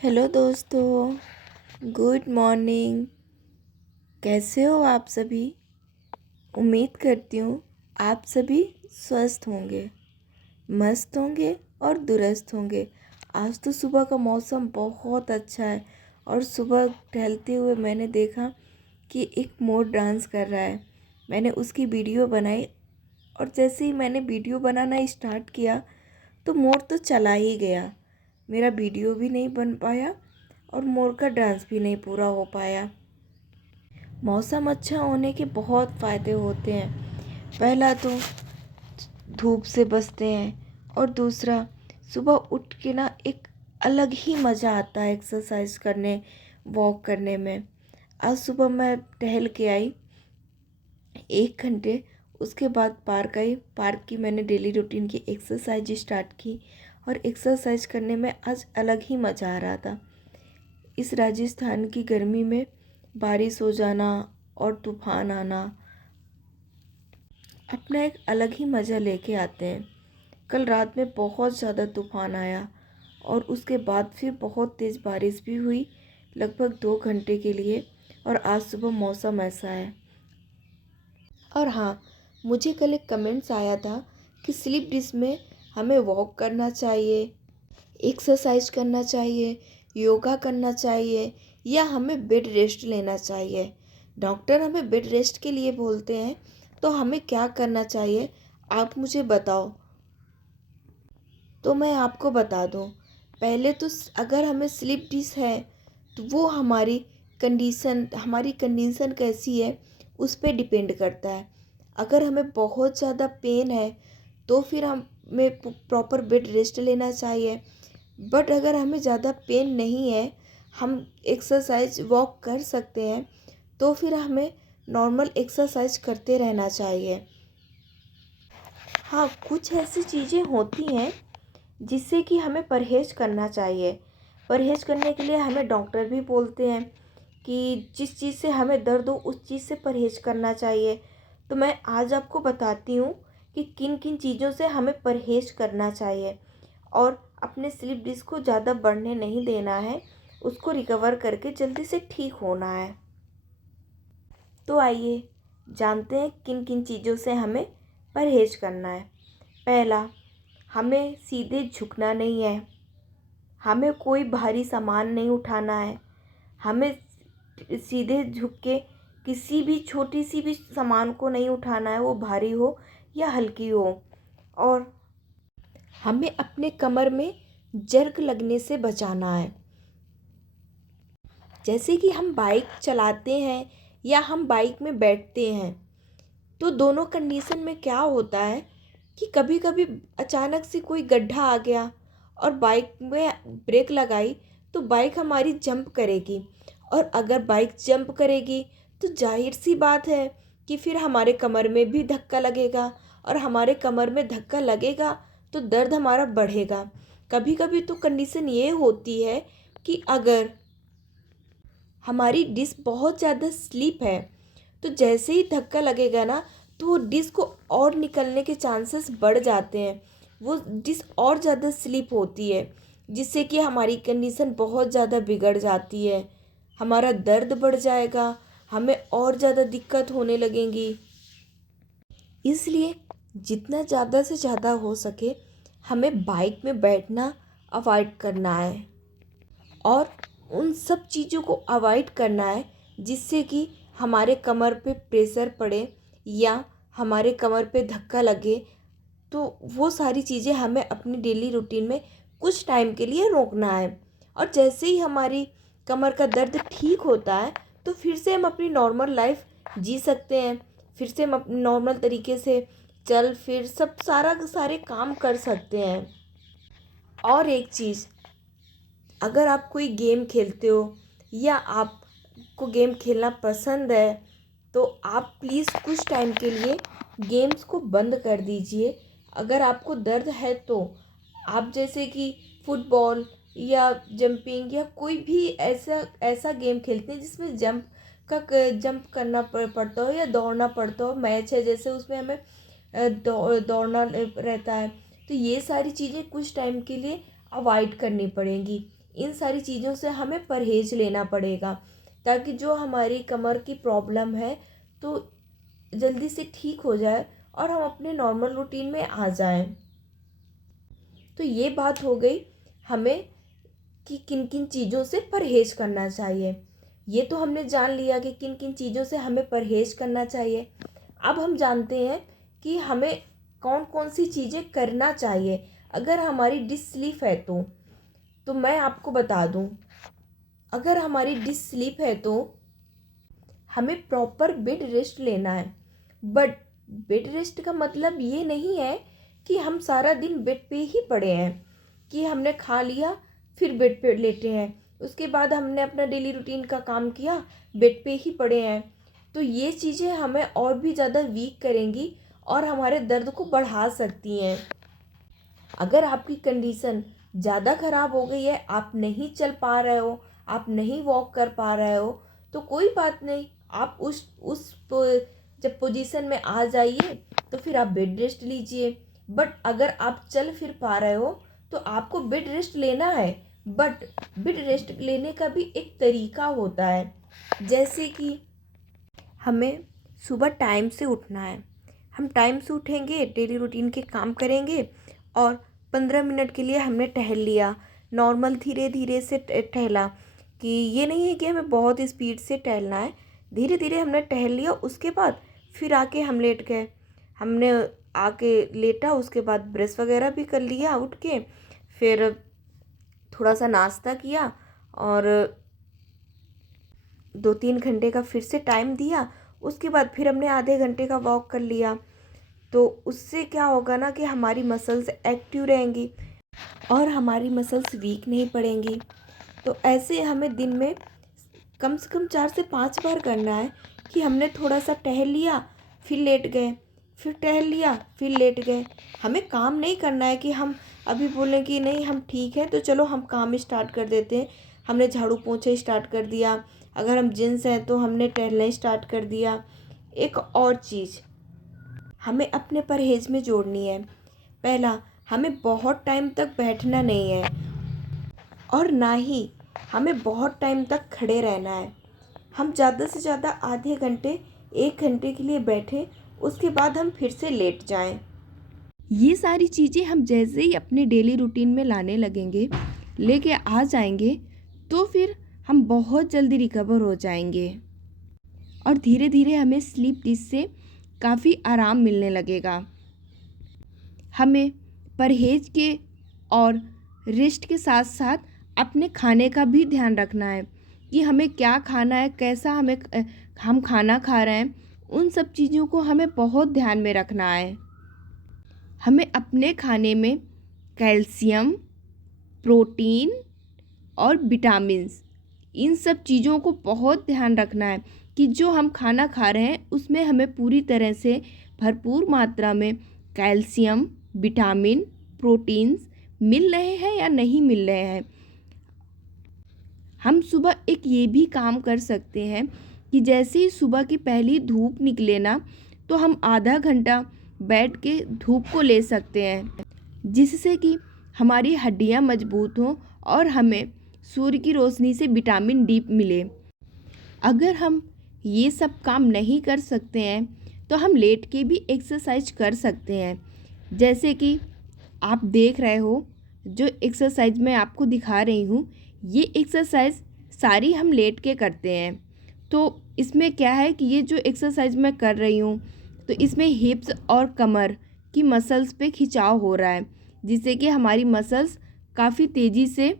Hello दोस्तों, good morning. कैसे हो आप सभी? उम्मीद करती हूँ आप सभी स्वस्थ होंगे, मस्त होंगे और दुरुस्त होंगे। आज तो सुबह का मौसम बहुत अच्छा है और सुबह टहलते हुए मैंने देखा कि एक मोर डांस कर रहा है। मैंने उसकी वीडियो बनाई और जैसे ही मैंने वीडियो बनाना स्टार्ट किया तो मोर तो चला ही गया। मेरा वीडियो भी नहीं बन पाया और मोर का डांस भी नहीं पूरा हो पाया। मौसम अच्छा होने के बहुत फ़ायदे होते हैं। पहला तो धूप से बचते हैं और दूसरा सुबह उठ के ना एक अलग ही मज़ा आता है एक्सरसाइज करने, वॉक करने में। आज सुबह मैं टहल के आई 1 घंटे, उसके बाद पार्क आई। पार्क की मैंने डेली रूटीन की एक्सरसाइज स्टार्ट की और एक्सरसाइज करने में आज अलग ही मज़ा आ रहा था। इस राजस्थान की गर्मी में बारिश हो जाना और तूफान आना अपना एक अलग ही मज़ा लेके आते हैं। कल रात में बहुत ज़्यादा तूफान आया और उसके बाद फिर बहुत तेज़ बारिश भी हुई लगभग 2 घंटे के लिए। और आज सुबह मौसम ऐसा है। और हाँ, मुझे कल एक कमेंट्स आया था कि स्लीप डिस में हमें वॉक करना चाहिए, एक्सरसाइज करना चाहिए, योगा करना चाहिए या हमें बेड रेस्ट लेना चाहिए। डॉक्टर हमें बेड रेस्ट के लिए बोलते हैं तो हमें क्या करना चाहिए, आप मुझे बताओ। तो मैं आपको बता दूं, पहले तो अगर हमें स्लीप डिस है तो वो हमारी कंडीशन कैसी है उस पर डिपेंड करता है। अगर हमें बहुत ज़्यादा पेन है तो फिर हमें प्रॉपर बेड रेस्ट लेना चाहिए। बट अगर हमें ज़्यादा पेन नहीं है, हम एक्सरसाइज वॉक कर सकते हैं, तो फिर हमें नॉर्मल एक्सरसाइज करते रहना चाहिए। हाँ, कुछ ऐसी चीज़ें होती हैं जिससे कि हमें परहेज़ करना चाहिए। परहेज़ करने के लिए हमें डॉक्टर भी बोलते हैं कि जिस चीज़ से हमें दर्द हो उस चीज़ से परहेज़ करना चाहिए। तो मैं आज आपको बताती हूँ कि किन किन चीज़ों से हमें परहेज़ करना चाहिए और अपने स्लीप डिस्क को ज़्यादा बढ़ने नहीं देना है, उसको रिकवर करके जल्दी से ठीक होना है। तो आइए जानते हैं किन किन चीज़ों से हमें परहेज़ करना है। पहला, हमें सीधे झुकना नहीं है, हमें कोई भारी सामान नहीं उठाना है। हमें सीधे झुक के किसी भी छोटी सी भी सामान को नहीं उठाना है, वो भारी हो या हल्की हो। और हमें अपने कमर में जर्क लगने से बचाना है। जैसे कि हम बाइक चलाते हैं या हम बाइक में बैठते हैं, तो दोनों कंडीशन में क्या होता है कि कभी कभी अचानक से कोई गड्ढा आ गया और बाइक में ब्रेक लगाई तो बाइक हमारी जंप करेगी। और अगर बाइक जंप करेगी तो जाहिर सी बात है कि फिर हमारे कमर में भी धक्का लगेगा और हमारे कमर में धक्का लगेगा तो दर्द हमारा बढ़ेगा। कभी कभी तो कंडीशन ये होती है कि अगर हमारी डिस्क बहुत ज़्यादा स्लिप है तो जैसे ही धक्का लगेगा ना, तो वो डिस्क को और निकलने के चांसेस बढ़ जाते हैं। वो डिस्क और ज़्यादा स्लिप होती है जिससे कि हमारी कंडीशन बहुत ज़्यादा बिगड़ जाती है। हमारा दर्द बढ़ जाएगा, हमें और ज़्यादा दिक्कत होने लगेंगी। इसलिए जितना ज़्यादा से ज़्यादा हो सके हमें बाइक में बैठना अवॉइड करना है और उन सब चीज़ों को अवॉइड करना है जिससे कि हमारे कमर पे प्रेशर पड़े या हमारे कमर पे धक्का लगे। तो वो सारी चीज़ें हमें अपनी डेली रूटीन में कुछ टाइम के लिए रोकना है। और जैसे ही हमारी कमर का दर्द ठीक होता है तो फिर से हम अपनी नॉर्मल लाइफ जी सकते हैं। फिर से हम अपने नॉर्मल तरीके से चल फिर सब सारे काम कर सकते हैं। और एक चीज़, अगर आप कोई गेम खेलते हो या आपको गेम खेलना पसंद है तो आप प्लीज़ कुछ टाइम के लिए गेम्स को बंद कर दीजिए। अगर आपको दर्द है तो आप जैसे कि फुटबॉल या जंपिंग या कोई भी ऐसा ऐसा गेम खेलते हैं जिसमें जंप करना पड़ता हो या दौड़ना पड़ता हो। मैच है जैसे उसमें हमें दौड़ना रहता है, तो ये सारी चीज़ें कुछ टाइम के लिए अवॉइड करनी पड़ेंगी। इन सारी चीज़ों से हमें परहेज़ लेना पड़ेगा, ताकि जो हमारी कमर की प्रॉब्लम है तो जल्दी से ठीक हो जाए और हम अपने नॉर्मल रूटीन में आ जाएं। तो ये बात हो गई हमें कि किन किन चीज़ों से परहेज़ करना चाहिए। ये तो हमने जान लिया कि किन किन चीज़ों से हमें परहेज़ करना चाहिए। अब हम जानते हैं कि हमें कौन कौन सी चीज़ें करना चाहिए अगर हमारी डिश स्लीप है तो मैं आपको बता दूं, अगर हमारी डिश स्लीप है तो हमें प्रॉपर बेड रेस्ट लेना है। बट बेड रेस्ट का मतलब ये नहीं है कि हम सारा दिन बेड पे ही पड़े हैं, कि हमने खा लिया फिर बेड पे लेटे हैं, उसके बाद हमने अपना डेली रूटीन का काम किया, बेड पे ही पड़े हैं। तो ये चीज़ें हमें और भी ज़्यादा वीक करेंगी और हमारे दर्द को बढ़ा सकती हैं। अगर आपकी कंडीशन ज़्यादा ख़राब हो गई है, आप नहीं चल पा रहे हो, आप नहीं वॉक कर पा रहे हो, तो कोई बात नहीं, आप जब पोजीशन में आ जाइए तो फिर आप बेड रेस्ट लीजिए। बट अगर आप चल फिर पा रहे हो तो आपको बेड रेस्ट लेना है। बट बेड रेस्ट लेने का भी एक तरीका होता है, जैसे कि हमें सुबह टाइम से उठना है। हम टाइम से उठेंगे, डेली रूटीन के काम करेंगे और 15 मिनट के लिए हमने टहल लिया, नॉर्मल धीरे धीरे से टहला, कि ये नहीं है कि हमें बहुत स्पीड से टहलना है, धीरे धीरे हमने टहल लिया। उसके बाद फिर आके हम लेट गए, हमने आके लेटा, उसके बाद ब्रश वगैरह भी कर लिया उठ के, फिर थोड़ा सा नाश्ता किया और 2-3 घंटे का फिर से टाइम दिया। उसके बाद फिर हमने आधे घंटे का वॉक कर लिया। तो उससे क्या होगा ना कि हमारी मसल्स एक्टिव रहेंगी और हमारी मसल्स वीक नहीं पड़ेंगी। तो ऐसे हमें दिन में कम से कम 4 से 5 बार करना है, कि हमने थोड़ा सा टहल लिया फिर लेट गए, फिर टहल लिया फिर लेट गए। हमें काम नहीं करना है कि हम अभी बोलें कि नहीं हम ठीक है तो चलो हम काम स्टार्ट कर देते हैं, हमने झाड़ू पोंछे स्टार्ट कर दिया, अगर हम जेंट्स हैं तो हमने टहलना स्टार्ट कर दिया। एक और चीज़ हमें अपने परहेज़ में जोड़नी है। पहला, हमें बहुत टाइम तक बैठना नहीं है और ना ही हमें बहुत टाइम तक खड़े रहना है। हम ज़्यादा से ज़्यादा आधे घंटे 1 घंटे के लिए बैठें, उसके बाद हम फिर से लेट जाएं। ये सारी चीज़ें हम जैसे ही अपने डेली रूटीन में लाने लगेंगे, लेके आ जाएंगे, तो फिर हम बहुत जल्दी रिकवर हो जाएंगे और धीरे धीरे हमें स्लीप डिश से काफ़ी आराम मिलने लगेगा। हमें परहेज के और रेस्ट के साथ साथ अपने खाने का भी ध्यान रखना है, कि हमें क्या खाना है, कैसा हम खाना खा रहे हैं, उन सब चीज़ों को हमें बहुत ध्यान में रखना है। हमें अपने खाने में कैल्शियम, प्रोटीन और विटामिन्स, इन सब चीज़ों को बहुत ध्यान रखना है कि जो हम खाना खा रहे हैं उसमें हमें पूरी तरह से भरपूर मात्रा में कैल्शियम, विटामिन, प्रोटीन्स मिल रहे हैं या नहीं मिल रहे हैं। हम सुबह एक ये भी काम कर सकते हैं कि जैसे ही सुबह की पहली धूप निकले ना, तो हम आधा घंटा बैठ के धूप को ले सकते हैं, जिससे कि हमारी हड्डियां मजबूत हों और हमें सूर्य की रोशनी से विटामिन डी मिले। अगर हम ये सब काम नहीं कर सकते हैं तो हम लेट के भी एक्सरसाइज कर सकते हैं। जैसे कि आप देख रहे हो, जो एक्सरसाइज मैं आपको दिखा रही हूँ, ये एक्सरसाइज सारी हम लेट के करते हैं। तो इसमें क्या है कि ये जो एक्सरसाइज मैं कर रही हूँ, तो इसमें हिप्स और कमर की मसल्स पे खिंचाव हो रहा है, जिससे कि हमारी मसल्स काफ़ी तेज़ी से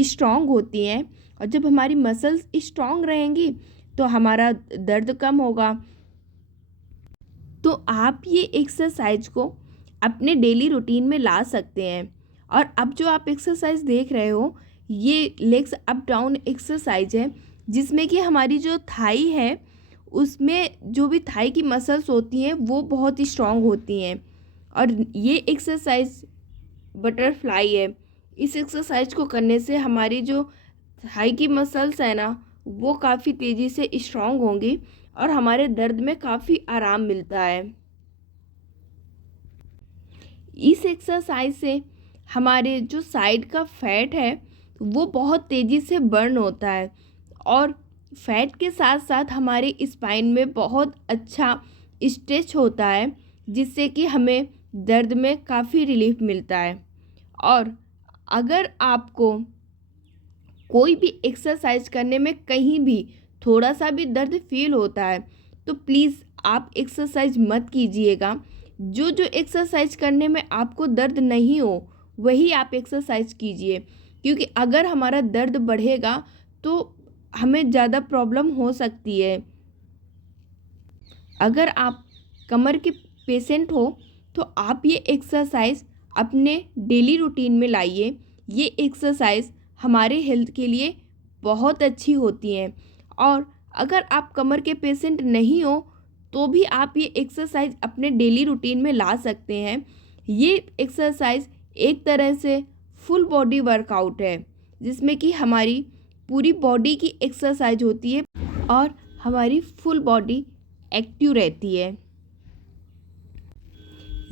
स्ट्रॉन्ग होती हैं। और जब हमारी मसल्स स्ट्रॉन्ग रहेंगी तो हमारा दर्द कम होगा। तो आप ये एक्सरसाइज को अपने डेली रूटीन में ला सकते हैं। और अब जो आप एक्सरसाइज देख रहे हो, ये लेग्स अप डाउन एक्सरसाइज है, जिसमें कि हमारी जो थाई है उसमें जो भी थाई की मसल्स होती हैं वो बहुत ही स्ट्रॉन्ग होती हैं। और ये एक्सरसाइज बटरफ्लाई है। इस एक्सरसाइज को करने से हमारी जो थाई की मसल्स है ना, वो काफ़ी तेज़ी से स्ट्रॉन्ग होंगी और हमारे दर्द में काफ़ी आराम मिलता है। इस एक्सरसाइज से हमारे जो साइड का फैट है वो बहुत तेज़ी से बर्न होता है, और फैट के साथ साथ हमारे स्पाइन में बहुत अच्छा स्ट्रेच होता है, जिससे कि हमें दर्द में काफ़ी रिलीफ मिलता है। और अगर आपको कोई भी एक्सरसाइज करने में कहीं भी थोड़ा सा भी दर्द फील होता है तो प्लीज़ आप एक्सरसाइज मत कीजिएगा। जो जो एक्सरसाइज करने में आपको दर्द नहीं हो वही आप एक्सरसाइज कीजिए, क्योंकि अगर हमारा दर्द बढ़ेगा तो हमें ज़्यादा प्रॉब्लम हो सकती है। अगर आप कमर के पेशेंट हो तो आप ये एक्सरसाइज अपने डेली रूटीन में लाइए। ये एक्सरसाइज हमारे हेल्थ के लिए बहुत अच्छी होती हैं, और अगर आप कमर के पेशेंट नहीं हो तो भी आप ये एक्सरसाइज अपने डेली रूटीन में ला सकते हैं। ये एक्सरसाइज एक तरह से फुल बॉडी वर्कआउट है, जिसमें कि हमारी पूरी बॉडी की एक्सरसाइज होती है और हमारी फुल बॉडी एक्टिव रहती है।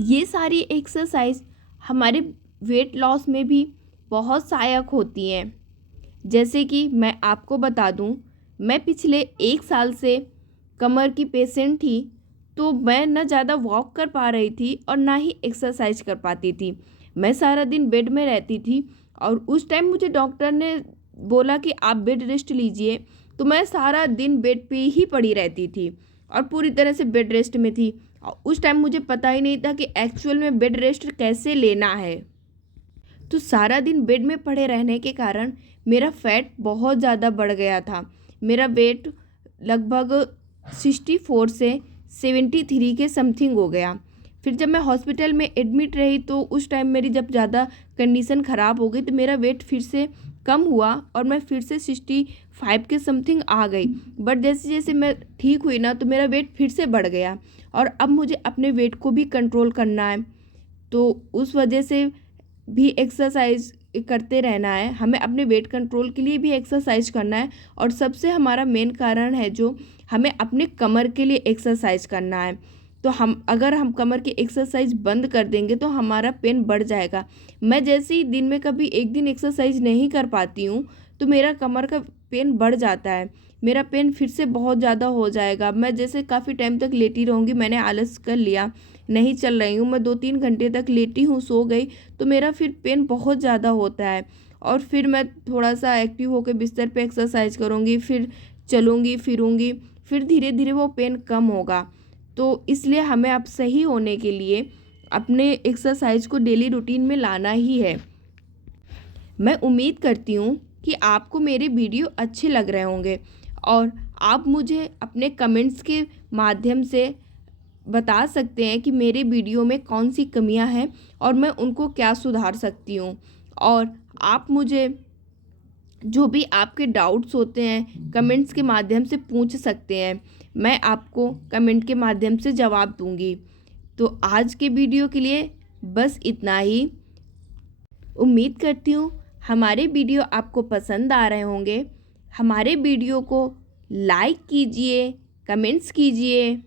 ये सारी एक्सरसाइज हमारे वेट लॉस में भी बहुत सहायक होती हैं। जैसे कि मैं आपको बता दूं, मैं पिछले 1 साल से कमर की पेशेंट थी, तो मैं ना ज़्यादा वॉक कर पा रही थी और ना ही एक्सरसाइज कर पाती थी। मैं सारा दिन बेड में रहती थी, और उस टाइम मुझे डॉक्टर ने बोला कि आप बेड रेस्ट लीजिए, तो मैं सारा दिन बेड पे ही पड़ी रहती थी और पूरी तरह से बेड रेस्ट में थी। और उस टाइम मुझे पता ही नहीं था कि एक्चुअल में बेड रेस्ट कैसे लेना है। तो सारा दिन बेड में पड़े रहने के कारण मेरा फैट बहुत ज़्यादा बढ़ गया था। मेरा वेट लगभग 64 से 73 के समथिंग हो गया। फिर जब मैं हॉस्पिटल में एडमिट रही तो उस टाइम मेरी जब ज़्यादा कंडीशन ख़राब हो गई तो मेरा वेट फिर से कम हुआ और मैं फिर से 65 के समथिंग आ गई। बट जैसे जैसे मैं ठीक हुई ना तो मेरा वेट फिर से बढ़ गया, और अब मुझे अपने वेट को भी कंट्रोल करना है। तो उस वजह से भी एक्सरसाइज करते रहना है, हमें अपने वेट कंट्रोल के लिए भी एक्सरसाइज करना है। और सबसे हमारा मेन कारण है जो हमें अपने कमर के लिए एक्सरसाइज करना है। तो अगर हम कमर की एक्सरसाइज बंद कर देंगे तो हमारा पेन बढ़ जाएगा। मैं जैसे ही दिन में कभी एक दिन एक्सरसाइज नहीं कर पाती हूँ तो मेरा कमर का पेन बढ़ जाता है, मेरा पेन फिर से बहुत ज़्यादा हो जाएगा। मैं जैसे काफ़ी टाइम तक लेटी रहूँगी, मैंने आलस कर लिया, नहीं चल रही हूँ, मैं 2-3 घंटे तक लेटी हूँ, सो गई, तो मेरा फिर पेन बहुत ज़्यादा होता है। और फिर मैं थोड़ा सा एक्टिव होकर बिस्तर पे एक्सरसाइज करूँगी, फिर चलूँगी फिरूँगी, फिर धीरे धीरे वो पेन कम होगा। तो इसलिए हमें अब सही होने के लिए अपने एक्सरसाइज को डेली रूटीन में लाना ही है। मैं उम्मीद करती हूँ कि आपको मेरे वीडियो अच्छे लग रहे होंगे, और आप मुझे अपने कमेंट्स के माध्यम से बता सकते हैं कि मेरे वीडियो में कौन सी कमियां हैं और मैं उनको क्या सुधार सकती हूँ। और आप मुझे जो भी आपके डाउट्स होते हैं कमेंट्स के माध्यम से पूछ सकते हैं, मैं आपको कमेंट के माध्यम से जवाब दूंगी। तो आज के वीडियो के लिए बस इतना ही। उम्मीद करती हूँ हमारे वीडियो आपको पसंद आ रहे होंगे। हमारे वीडियो को लाइक कीजिए, कमेंट्स कीजिए,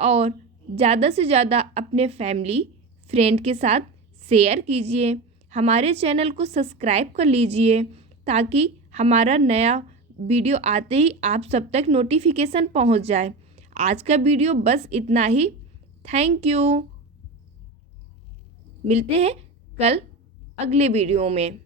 और ज़्यादा से ज़्यादा अपने फैमिली फ्रेंड के साथ शेयर कीजिए। हमारे चैनल को सब्सक्राइब कर लीजिए ताकि हमारा नया वीडियो आते ही आप सब तक नोटिफिकेशन पहुंच जाए। आज का वीडियो बस इतना ही। Thank you. मिलते हैं कल अगले वीडियो में।